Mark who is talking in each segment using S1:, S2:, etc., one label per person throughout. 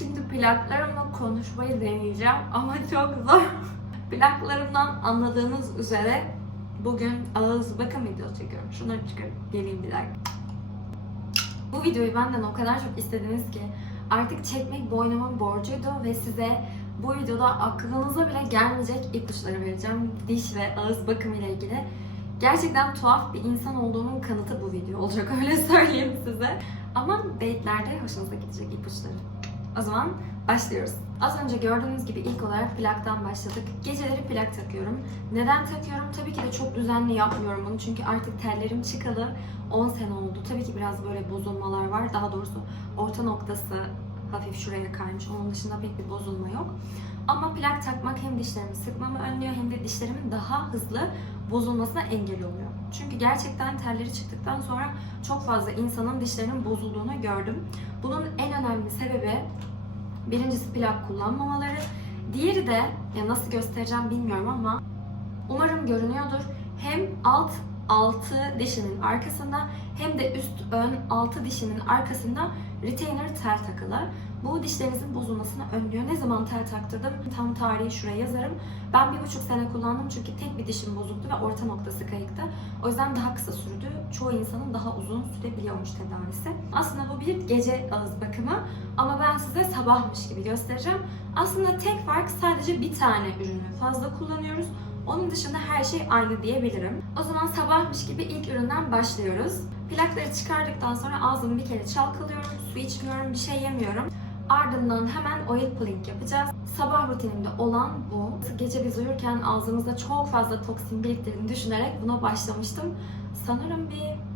S1: Şimdi plaklarımla konuşmayı deneyeceğim ama çok zor. Plaklarımdan anladığınız üzere bugün ağız bakım videosu çekiyorum. Şunları çıkarıp geleyim bir dakika. Bu videoyu benden o kadar çok istediniz ki artık çekmek boynumun borcuydu ve size bu videoda aklınıza bile gelmeyecek ipuçları vereceğim diş ve ağız bakımı ile ilgili. Gerçekten tuhaf bir insan olduğumun kanıtı bu video olacak öyle söyleyeyim size. Ama date'lerde hoşunuza gidecek ipuçları. O zaman başlıyoruz. Az önce gördüğünüz gibi ilk olarak plaktan başladık. Geceleri plak takıyorum. Neden takıyorum? Tabii ki de çok düzenli yapmıyorum bunu. Çünkü artık tellerim çıkalı 10 sene oldu. Tabii ki biraz böyle bozulmalar var. Daha doğrusu orta noktası hafif şuraya kaymış. Onun dışında pek bir bozulma yok. Ama plak takmak hem dişlerimi sıkmamı önlüyor hem de dişlerimin daha hızlı bozulmasına engel oluyor. Çünkü gerçekten telleri çıktıktan sonra çok fazla insanın dişlerinin bozulduğunu gördüm. Bunun en önemli sebebi birincisi plak kullanmamaları. Diğeri de ya nasıl göstereceğim bilmiyorum ama umarım görünüyordur. Hem alt altı dişinin arkasında hem de üst ön altı dişinin arkasında retainer tel takılı. Bu dişlerinizin bozulmasını önlüyor. Ne zaman tel taktırdım? Tam tarihi şuraya yazarım. Ben bir buçuk sene kullandım çünkü tek bir dişim bozuktu ve orta noktası kayıktı. O yüzden daha kısa sürdü. Çoğu insanın daha uzun sürebiliyormuş tedavisi. Aslında bu bir gece ağız bakımı sabahmış gibi göstereceğim. Aslında tek fark sadece bir tane ürünü fazla kullanıyoruz. Onun dışında her şey aynı diyebilirim. O zaman sabahmış gibi ilk üründen başlıyoruz. Plakları çıkardıktan sonra ağzımı bir kere çalkalıyorum, su içmiyorum, bir şey yemiyorum. Ardından hemen oil pulling yapacağız. Sabah rutinimde olan bu. Gece biz uyurken ağzımızda çok fazla toksin biriktirdiğini düşünerek buna başlamıştım. Sanırım bir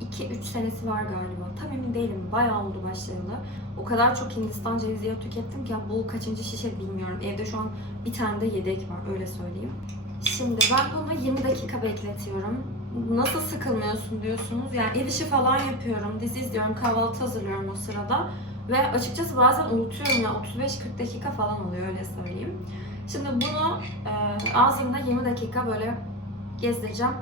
S1: 2-3 senesi var galiba. Tam emin değilim. Bayağı oldu başlayalı. O kadar çok Hindistan cevizi yağı tükettim ki bu kaçıncı şişe bilmiyorum. Evde şu an bir tane de yedek var öyle söyleyeyim. Şimdi ben bunu 20 dakika bekletiyorum. Nasıl sıkılmıyorsun diyorsunuz. Yani ev işi falan yapıyorum, dizi izliyorum, kahvaltı hazırlıyorum o sırada. Ve açıkçası bazen unutuyorum ya 35-40 dakika falan oluyor öyle söyleyeyim. Şimdi bunu e, ağzımda 20 dakika böyle gezdireceğim.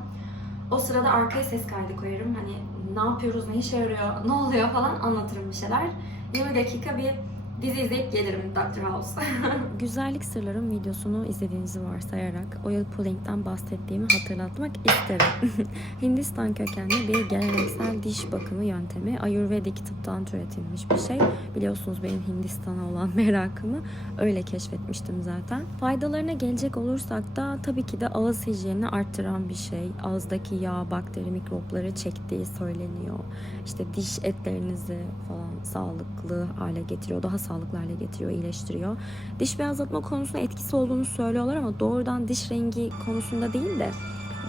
S1: O sırada arkaya ses kaydı koyarım. Hani ne yapıyoruz, ne işe yarıyor, ne oluyor falan anlatırım bir şeyler. 20 dakika bir dizi izleyip gelirim Dr. House.
S2: Güzellik Sırlarım videosunu izlediğinizi varsayarak oil pulling'den bahsettiğimi hatırlatmak isterim. Hindistan kökenli bir geleneksel diş bakımı yöntemi. Ayurvedik tıptan türetilmiş bir şey. Biliyorsunuz benim Hindistan'a olan merakımı öyle keşfetmiştim zaten. Faydalarına gelecek olursak da tabii ki de ağız hijyenini arttıran bir şey. Ağızdaki yağ, bakteri, mikropları çektiği söyleniyor. İşte diş etlerinizi falan sağlıklı hale getiriyor. Daha sağlıklı hale getiriyor, iyileştiriyor. Diş beyazlatma konusunda etkisi olduğunu söylüyorlar ama doğrudan diş rengi konusunda değil de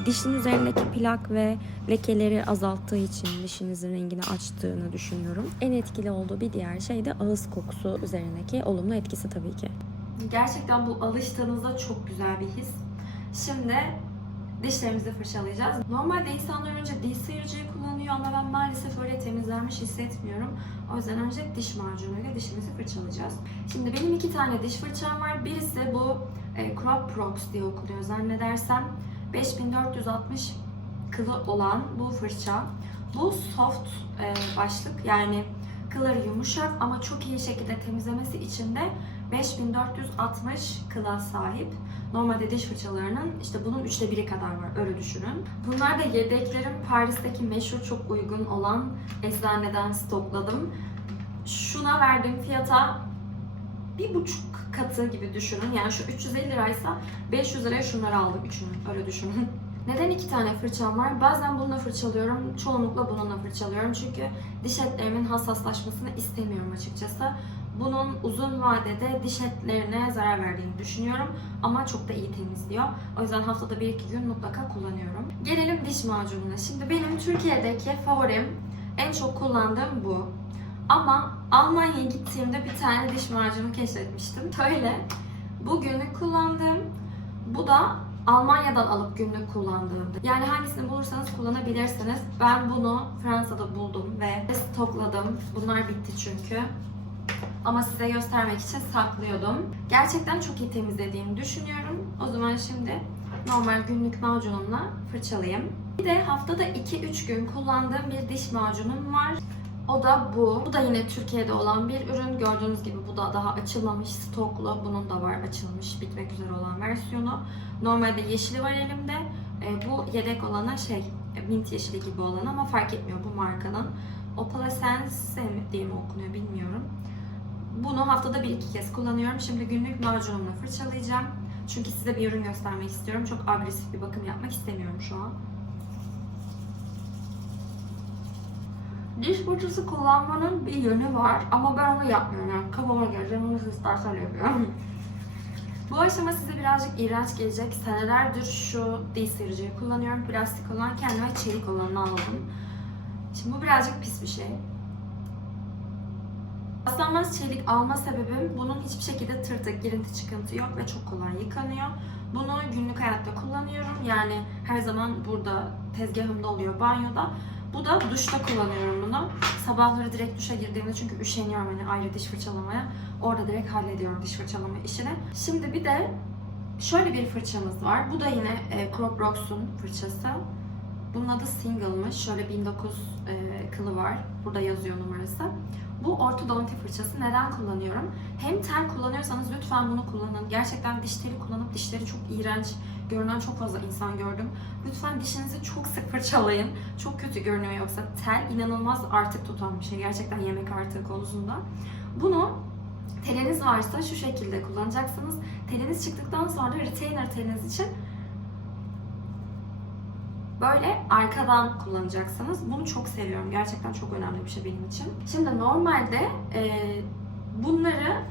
S2: dişin üzerindeki plak ve lekeleri azalttığı için dişinizin rengini açtığını düşünüyorum. En etkili olduğu bir diğer şey de ağız kokusu üzerindeki olumlu etkisi tabii ki.
S1: Gerçekten bu alıştığınızda çok güzel bir his. Şimdi dişlerimizi fırçalayacağız. Normalde insanlar önce diş sıyırıcıyı kullanıyor ama ben maalesef öyle temizlenmiş hissetmiyorum. O yüzden önce diş macunuyla dişimizi fırçalayacağız. Şimdi benim iki tane diş fırçam var. Birisi bu e, Crop Prox diye okunuyor zannedersem. 5460 kılı olan bu fırça. Bu soft e, başlık yani kılları yumuşak ama çok iyi şekilde temizlemesi için de 5460 kıla sahip. Normalde diş fırçalarının işte bunun üçte biri kadar var öyle düşünün. Bunlar da yedeklerim Paris'teki meşhur çok uygun olan eczaneden stokladım. Şuna verdiğim fiyata bir buçuk katı gibi düşünün. Yani şu 350 liraysa 500 liraya şunları aldım üçünü öyle düşünün. Neden iki tane fırçam var? Bazen bununla fırçalıyorum, çoğunlukla bununla fırçalıyorum. Çünkü diş etlerimin hassaslaşmasını istemiyorum açıkçası. Bunun uzun vadede diş etlerine zarar verdiğini düşünüyorum ama çok da iyi temizliyor. O yüzden haftada bir iki gün mutlaka kullanıyorum. Gelelim diş macununa. Şimdi benim Türkiye'deki favorim en çok kullandığım bu. Ama Almanya'ya gittiğimde bir tane diş macunu keşfetmiştim. Böyle. Bu günlük kullandığım. Bu da Almanya'dan alıp günlük kullandığımdı. Yani hangisini bulursanız kullanabilirsiniz. Ben bunu Fransa'da buldum ve stokladım. Bunlar bitti çünkü. Ama size göstermek için saklıyordum. Gerçekten çok iyi temizlediğimi düşünüyorum. O zaman şimdi normal günlük macunumla fırçalayayım. Bir de haftada 2-3 gün kullandığım bir diş macunum var. O da bu. Bu da yine Türkiye'de olan bir ürün. Gördüğünüz gibi bu da daha açılmamış stoklu. Bunun da var açılmış bitmek üzere olan versiyonu. Normalde yeşili var elimde. E, bu yedek olana şey e, mint yeşili gibi olan ama fark etmiyor bu markanın. Mi diye mi okunuyor bilmiyorum. Bunu haftada bir iki kez kullanıyorum. Şimdi günlük macunumla fırçalayacağım. Çünkü size bir ürün göstermek istiyorum. Çok agresif bir bakım yapmak istemiyorum şu an. Diş fırçası kullanmanın bir yönü var ama ben onu yapmıyorum. Yani kafama göre canım nasıl istersen yapıyorum. Bu aşama size birazcık iğrenç gelecek. Senelerdir şu diş sıyırıcıyı kullanıyorum. Plastik olan kendime çelik olanını aldım. Şimdi bu birazcık pis bir şey. Paslanmaz çelik alma sebebim bunun hiçbir şekilde tırtık, girinti çıkıntı yok ve çok kolay yıkanıyor. Bunu günlük hayatta kullanıyorum. Yani her zaman burada tezgahımda oluyor banyoda. Bu da duşta kullanıyorum bunu. Sabahları direkt duşa girdiğimde çünkü üşeniyorum hani ayrı diş fırçalamaya. Orada direkt hallediyorum diş fırçalama işini. Şimdi bir de şöyle bir fırçamız var. Bu da yine e, Crop Rox'un fırçası. Bunun adı Single'mış. Şöyle 1009 e, kılı var. Burada yazıyor numarası. Bu ortodonti fırçası neden kullanıyorum? Hem tel kullanıyorsanız lütfen bunu kullanın. Gerçekten diş teli kullanıp dişleri çok iğrenç görünen çok fazla insan gördüm. Lütfen dişinizi çok sık fırçalayın. Çok kötü görünüyor yoksa tel inanılmaz artık tutan bir şey. Gerçekten yemek artığı konusunda. Bunu teliniz varsa şu şekilde kullanacaksınız. Teliniz çıktıktan sonra retainer teliniz için böyle arkadan kullanacaksınız. Bunu çok seviyorum. Gerçekten çok önemli bir şey benim için. Şimdi normalde e, bunları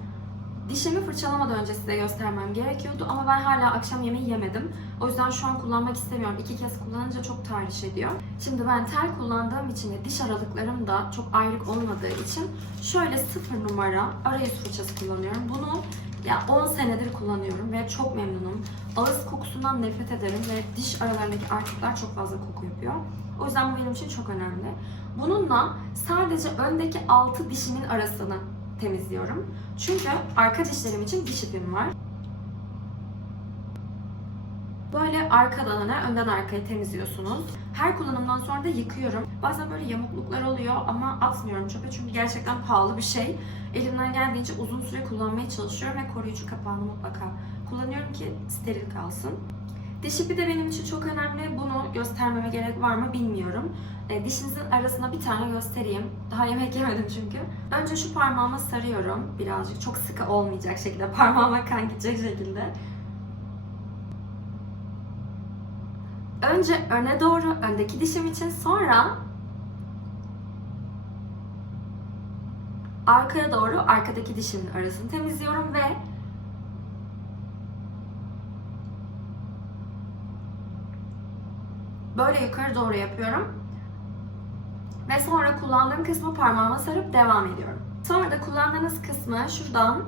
S1: dişimi fırçalamadan önce size göstermem gerekiyordu ama ben hala akşam yemeği yemedim. O yüzden şu an kullanmak istemiyorum. İki kez kullanınca çok tahriş ediyor. Şimdi ben tel kullandığım için ve diş aralıklarım da çok ayrık olmadığı için şöyle sıfır numara arayüz fırçası kullanıyorum. Bunu ya 10 senedir kullanıyorum ve çok memnunum. Ağız kokusundan nefret ederim ve diş aralarındaki artıklar çok fazla koku yapıyor. O yüzden bu benim için çok önemli. Bununla sadece öndeki 6 dişimin arasını temizliyorum. Çünkü arka dişlerim için diş ipim var. Böyle arkadan öne, önden arkaya temizliyorsunuz. Her kullanımdan sonra da yıkıyorum. Bazen böyle yamukluklar oluyor ama atmıyorum çöpe çünkü gerçekten pahalı bir şey. Elimden geldiğince uzun süre kullanmaya çalışıyorum ve koruyucu kapağını mutlaka kullanıyorum ki steril kalsın. Diş ipi de benim için çok önemli. Bunu göstermeme gerek var mı bilmiyorum. E, dişinizin arasına bir tane göstereyim. Daha yemek yemedim çünkü. Önce şu parmağıma sarıyorum birazcık. Çok sıkı olmayacak şekilde, parmağıma kan gidecek şekilde. Önce öne doğru, öndeki dişim için sonra arkaya doğru arkadaki dişimin arasını temizliyorum ve böyle yukarı doğru yapıyorum. Ve sonra kullandığım kısmı parmağıma sarıp devam ediyorum. Sonra da kullandığınız kısmı şuradan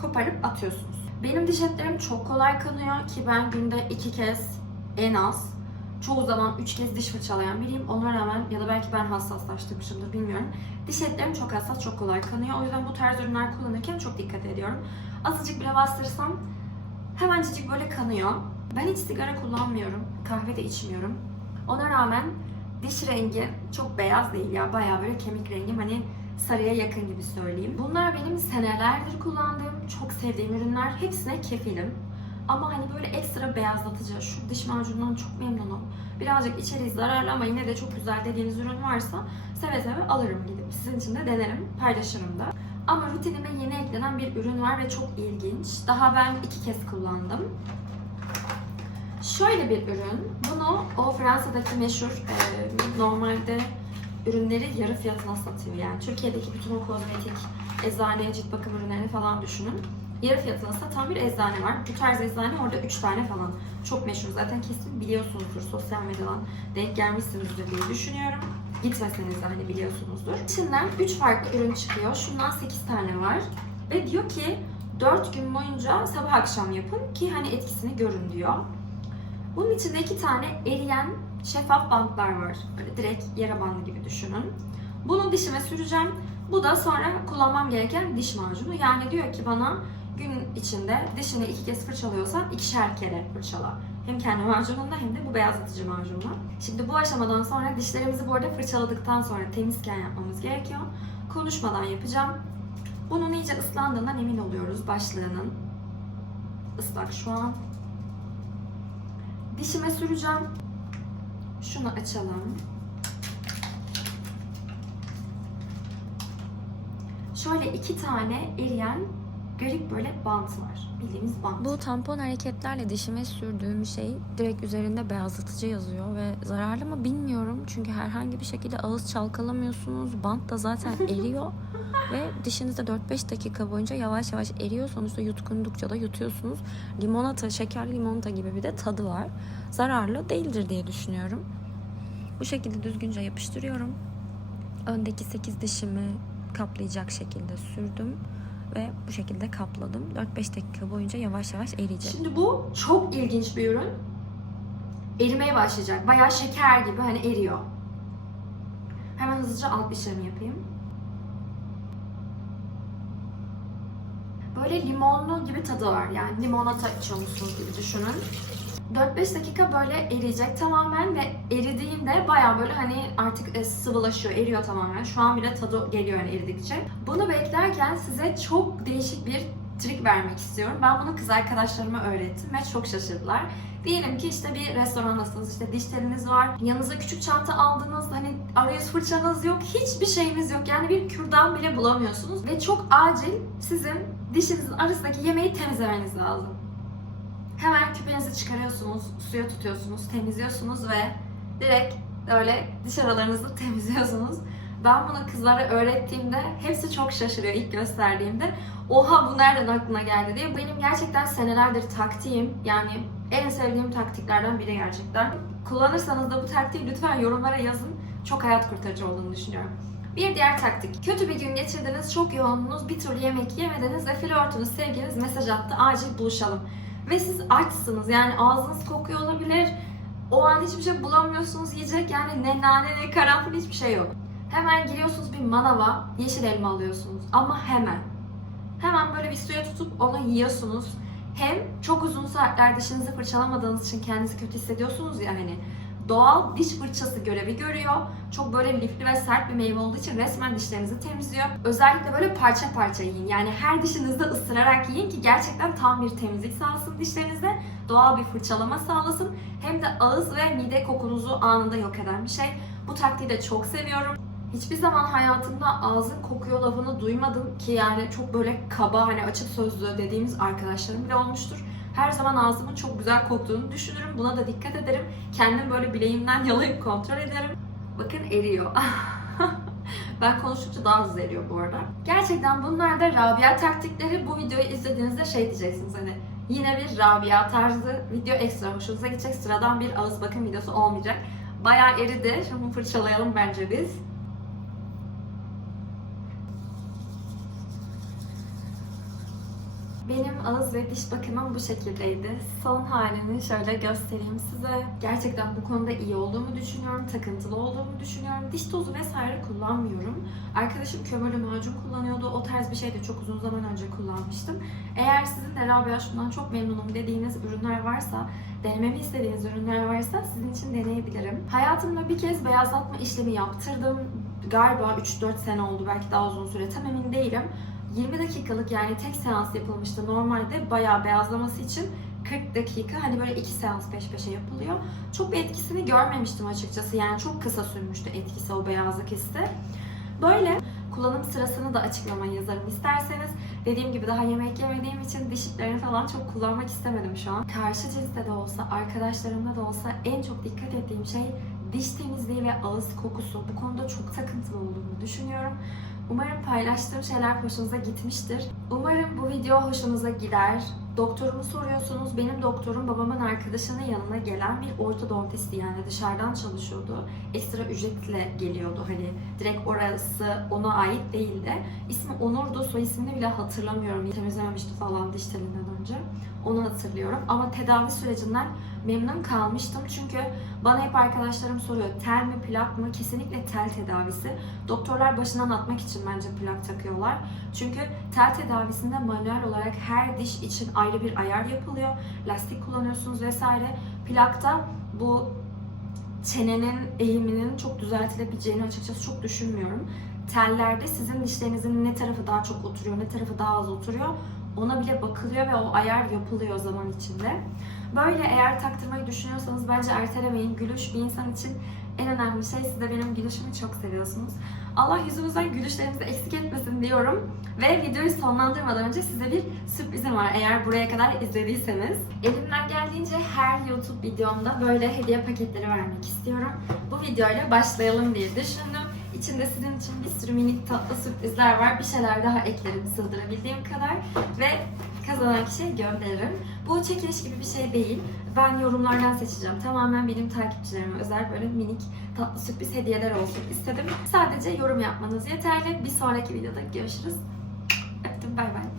S1: koparıp atıyorsunuz. Benim diş etlerim çok kolay kanıyor ki ben günde iki kez en az çoğu zaman üç kez diş fırçalayan biriyim. Ona rağmen ya da belki ben hassaslaştırmışımdır bilmiyorum. Diş etlerim çok hassas, çok kolay kanıyor. O yüzden bu tarz ürünler kullanırken çok dikkat ediyorum. Azıcık bile bastırırsam hemencik böyle kanıyor. Ben hiç sigara kullanmıyorum. Kahve de içmiyorum. Ona rağmen diş rengi çok beyaz değil ya. Bayağı böyle kemik rengim hani sarıya yakın gibi söyleyeyim. Bunlar benim senelerdir kullandığım, çok sevdiğim ürünler. Hepsine kefilim. Ama hani böyle ekstra beyazlatıcı, şu diş macunundan çok memnunum. Birazcık içeriği zararlı ama yine de çok güzel dediğiniz ürün varsa seve seve alırım gidip. Sizin için de denerim, paylaşırım da. Ama rutinime yeni eklenen bir ürün var ve çok ilginç. Daha ben iki kez kullandım. Şöyle bir ürün. Bunu o Fransa'daki meşhur e, normalde ürünleri yarı fiyatına satıyor. Yani Türkiye'deki bütün o kozmetik, eczane, cilt bakım ürünlerini falan düşünün. Yarı fiyatına satan bir eczane var. Bu tarz eczane orada 3 tane falan. Çok meşhur. Zaten kesin biliyorsunuzdur sosyal medyadan denk gelmişsinizdir diye düşünüyorum. Gitmeseniz de hani biliyorsunuzdur. İçinden 3 farklı ürün çıkıyor. Şundan 8 tane var. Ve diyor ki 4 gün boyunca sabah akşam yapın ki hani etkisini görün diyor. Bunun içinde iki tane eriyen şeffaf bantlar var. Böyle direkt yara bandı gibi düşünün. Bunu dişime süreceğim. Bu da sonra kullanmam gereken diş macunu. Yani diyor ki bana gün içinde dişini iki kez fırçalıyorsan ikişer kere fırçala. Hem kendi macunumla hem de bu beyazlatıcı macunumla. Şimdi bu aşamadan sonra dişlerimizi bu arada fırçaladıktan sonra temizken yapmamız gerekiyor. Konuşmadan yapacağım. Bunun iyice ıslandığından emin oluyoruz başlığının. Islak şu an. Dişime süreceğim. Şunu açalım. Şöyle iki tane eriyen garip böyle bant var. Bildiğimiz bant.
S2: Bu tampon hareketlerle dişime sürdüğüm şey direkt üzerinde beyazlatıcı yazıyor ve zararlı mı bilmiyorum. Çünkü herhangi bir şekilde ağız çalkalamıyorsunuz. Bant da zaten eriyor ve dişinizde 4-5 dakika boyunca yavaş yavaş eriyor. Sonuçta yutkundukça da yutuyorsunuz. Limonata, şekerli limonata gibi bir de tadı var. Zararlı değildir diye düşünüyorum. Bu şekilde düzgünce yapıştırıyorum. Öndeki 8 dişimi kaplayacak şekilde sürdüm ve bu şekilde kapladım. 4-5 dakika boyunca yavaş yavaş eriyecek.
S1: Şimdi bu çok ilginç bir ürün. Erimeye başlayacak. Bayağı şeker gibi hani eriyor. Hemen hızlıca alt dişlerimi yapayım. Böyle limonlu gibi tadı var. Yani limonata içiyormuşsunuz gibi düşünün. 4-5 dakika böyle eriyecek tamamen ve eridiğinde baya böyle hani artık e, sıvılaşıyor, eriyor tamamen. Şu an bile tadı geliyor yani eridikçe. Bunu beklerken size çok değişik bir trik vermek istiyorum. Ben bunu kız arkadaşlarıma öğrettim ve çok şaşırdılar. Diyelim ki işte bir restorandasınız, işte diş teliniz var, yanınıza küçük çanta aldınız, hani arayüz fırçanız yok, hiçbir şeyiniz yok. Yani bir kürdan bile bulamıyorsunuz ve çok acil sizin dişinizin arasındaki yemeği temizlemeniz lazım. Hemen küpenizi çıkarıyorsunuz, suya tutuyorsunuz, temizliyorsunuz ve direkt öyle diş aralarınızı temizliyorsunuz. Ben bunu kızlara öğrettiğimde hepsi çok şaşırıyor ilk gösterdiğimde. Oha bu nereden aklına geldi diye. Benim gerçekten senelerdir taktiğim. Yani en sevdiğim taktiklerden biri gerçekten. Kullanırsanız da bu taktiği lütfen yorumlara yazın. Çok hayat kurtarıcı olduğunu düşünüyorum. Bir diğer taktik. Kötü bir gün geçirdiniz, çok yoğundunuz, bir türlü yemek yemediniz ve flörtünüz, sevgiliniz mesaj attı. Acil buluşalım. Ve siz açsınız. Yani ağzınız kokuyor olabilir. O an hiçbir şey bulamıyorsunuz yiyecek. Yani ne nane ne karanfil hiçbir şey yok. Hemen giriyorsunuz bir manava, yeşil elma alıyorsunuz. Ama hemen. Hemen böyle bir suya tutup onu yiyorsunuz. Hem çok uzun saatler dişinizi fırçalamadığınız için kendinizi kötü hissediyorsunuz ya hani. Doğal diş fırçası görevi görüyor. Çok böyle lifli ve sert bir meyve olduğu için resmen dişlerinizi temizliyor. Özellikle böyle parça parça yiyin. Yani her dişinizde ısırarak yiyin ki gerçekten tam bir temizlik sağlasın dişlerinize. Doğal bir fırçalama sağlasın. Hem de ağız ve mide kokunuzu anında yok eden bir şey. Bu taktiği de çok seviyorum. Hiçbir zaman hayatımda ağzın kokuyor lafını duymadım ki yani çok böyle kaba hani açık sözlü dediğimiz arkadaşlarım bile olmuştur. Her zaman ağzımın çok güzel koktuğunu düşünürüm. Buna da dikkat ederim. Kendim böyle bileğimden yalayıp kontrol ederim. Bakın eriyor. ben konuştukça daha hızlı eriyor bu arada. Gerçekten bunlar da Rabia taktikleri. Bu videoyu izlediğinizde şey diyeceksiniz hani yine bir Rabia tarzı video ekstra hoşunuza gidecek. Sıradan bir ağız bakım videosu olmayacak. Bayağı eridi. Şimdi fırçalayalım bence biz. Benim ağız ve diş bakımım bu şekildeydi. Son halini şöyle göstereyim size. Gerçekten bu konuda iyi olduğumu düşünüyorum, takıntılı olduğumu düşünüyorum. Diş tozu vesaire kullanmıyorum. Arkadaşım kömürlü macun kullanıyordu. O tarz bir şey de çok uzun zaman önce kullanmıştım. Eğer sizin de Rabia şundan çok memnunum dediğiniz ürünler varsa, denememi istediğiniz ürünler varsa sizin için deneyebilirim. Hayatımda bir kez beyazlatma işlemi yaptırdım. Galiba 3-4 sene oldu belki daha uzun süre tam emin değilim. 20 dakikalık yani tek seans yapılmıştı. Normalde bayağı beyazlaması için 40 dakika hani böyle iki seans peş peşe yapılıyor. Çok bir etkisini görmemiştim açıkçası. Yani çok kısa sürmüştü etkisi o beyazlık hissi. Böyle kullanım sırasını da açıklamaya yazarım isterseniz. Dediğim gibi daha yemek yemediğim için diş iplerini falan çok kullanmak istemedim şu an. Karşı cinste de olsa, arkadaşlarımda da olsa en çok dikkat ettiğim şey diş temizliği ve ağız kokusu. Bu konuda çok takıntılı olduğumu düşünüyorum. Umarım paylaştığım şeyler hoşunuza gitmiştir. Umarım bu video hoşunuza gider. Doktorumu soruyorsunuz. Benim doktorum babamın arkadaşının yanına gelen bir ortodontisti yani dışarıdan çalışıyordu. Ekstra ücretle geliyordu hani direkt orası ona ait değildi. İsmi Onur'du. Soy ismini bile hatırlamıyorum. Temizlememişti falan diş önce. Onu hatırlıyorum. Ama tedavi sürecinden memnun kalmıştım. Çünkü bana hep arkadaşlarım soruyor tel mi plak mı? Kesinlikle tel tedavisi. Doktorlar başından atmak için bence plak takıyorlar. Çünkü tel tedavisinde manuel olarak her diş için ayrı bir ayar yapılıyor. Lastik kullanıyorsunuz vesaire. Plakta bu çenenin eğiminin çok düzeltilebileceğini açıkçası çok düşünmüyorum. Tellerde sizin dişlerinizin ne tarafı daha çok oturuyor, ne tarafı daha az oturuyor ona bile bakılıyor ve o ayar yapılıyor zaman içinde. Böyle eğer taktırmayı düşünüyorsanız bence ertelemeyin. Gülüş bir insan için en önemli şey. Siz de benim gülüşümü çok seviyorsunuz. Allah yüzümüzden gülüşlerinizi eksik etmesin diyorum. Ve videoyu sonlandırmadan önce size bir sürprizim var eğer buraya kadar izlediyseniz. Elimden geldiğince her YouTube videomda böyle hediye paketleri vermek istiyorum. Bu videoyla başlayalım diye düşündüm. İçinde sizin için bir sürü minik tatlı sürprizler var. Bir şeyler daha eklerim sığdırabildiğim kadar. Ve kazanan kişiye gönderirim. Bu çekiliş gibi bir şey değil. Ben yorumlardan seçeceğim. Tamamen benim takipçilerime özel böyle minik tatlı sürpriz hediyeler olsun istedim. Sadece yorum yapmanız yeterli. Bir sonraki videoda görüşürüz. Öptüm bay bay.